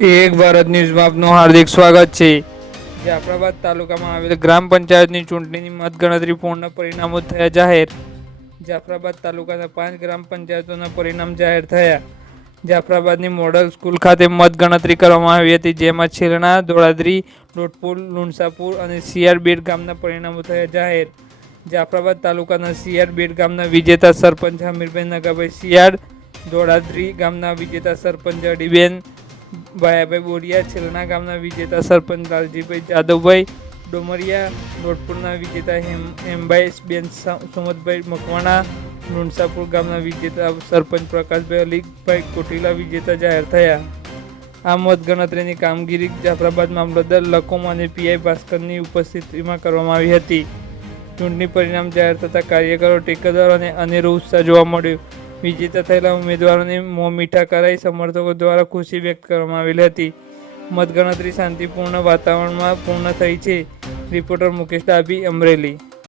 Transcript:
એક ભારત ન્યૂઝમાં આપનું હાર્દિક સ્વાગત છે. જાફરાબાદ તાલુકામાં આવેલ ગ્રામ પંચાયતની ચૂંટણીની મતગણતરી પૂર્ણ પરિણામો થયા જાહેર. જાફરાબાદ તાલુકાના પાંચ ગ્રામ પંચાયતોના પરિણામ જાહેર થયા. જાફરાબાદની મોડલ સ્કૂલ ખાતે મતગણતરી કરવામાં આવી હતી, જેમાં છેલણા ધોળાદરી લોટપુર લુણસાપુર અને સિયાર બેડ ગામના પરિણામો થયા જાહેર. જાફરાબાદ તાલુકાના સિયાર બેડ ગામના વિજેતા સરપંચ હમીરબેન નગાભાઈ શિયાળ ધોળાદરી ગામના વિજેતા સરપંચ અડીબેન ભાયાભાઈ બોરિયા છેલણા ગામના વિજેતા સરપંચ લાલજીભાઈ જાદવભાઈ, ડોમરિયા લોટપુરના વિજેતા હેમ, હેમભાઈ, બેન સુમતભાઈ મકવાણા લુણસાપુર ગામના વિજેતા સરપંચ પ્રકાશભાઈ અલીભાઈ કોટીલા વિજેતા જાહેર થયા. આ મતગણતરીની કામગીરી જાફરાબાદ મામલતદાર લકોમ અને પીઆઈ ભાસ્કરની ઉપસ્થિતિમાં કરવામાં આવી હતી. ચૂંટણી પરિણામ જાહેર થતાં કાર્યકરો ટેકેદારો અને અનેરો ઉત્સાહ જોવા મળ્યો. વિજેતા થયેલા ઉમેદવારોને મોં મીઠા કરાઈ સમર્થકો દ્વારા ખુશી વ્યક્ત કરવામાં આવેલી હતી. મતગણતરી શાંતિપૂર્ણ વાતાવરણમાં પૂર્ણ થઈ છે. રિપોર્ટર મુકેશ ડાભી, અમરેલી.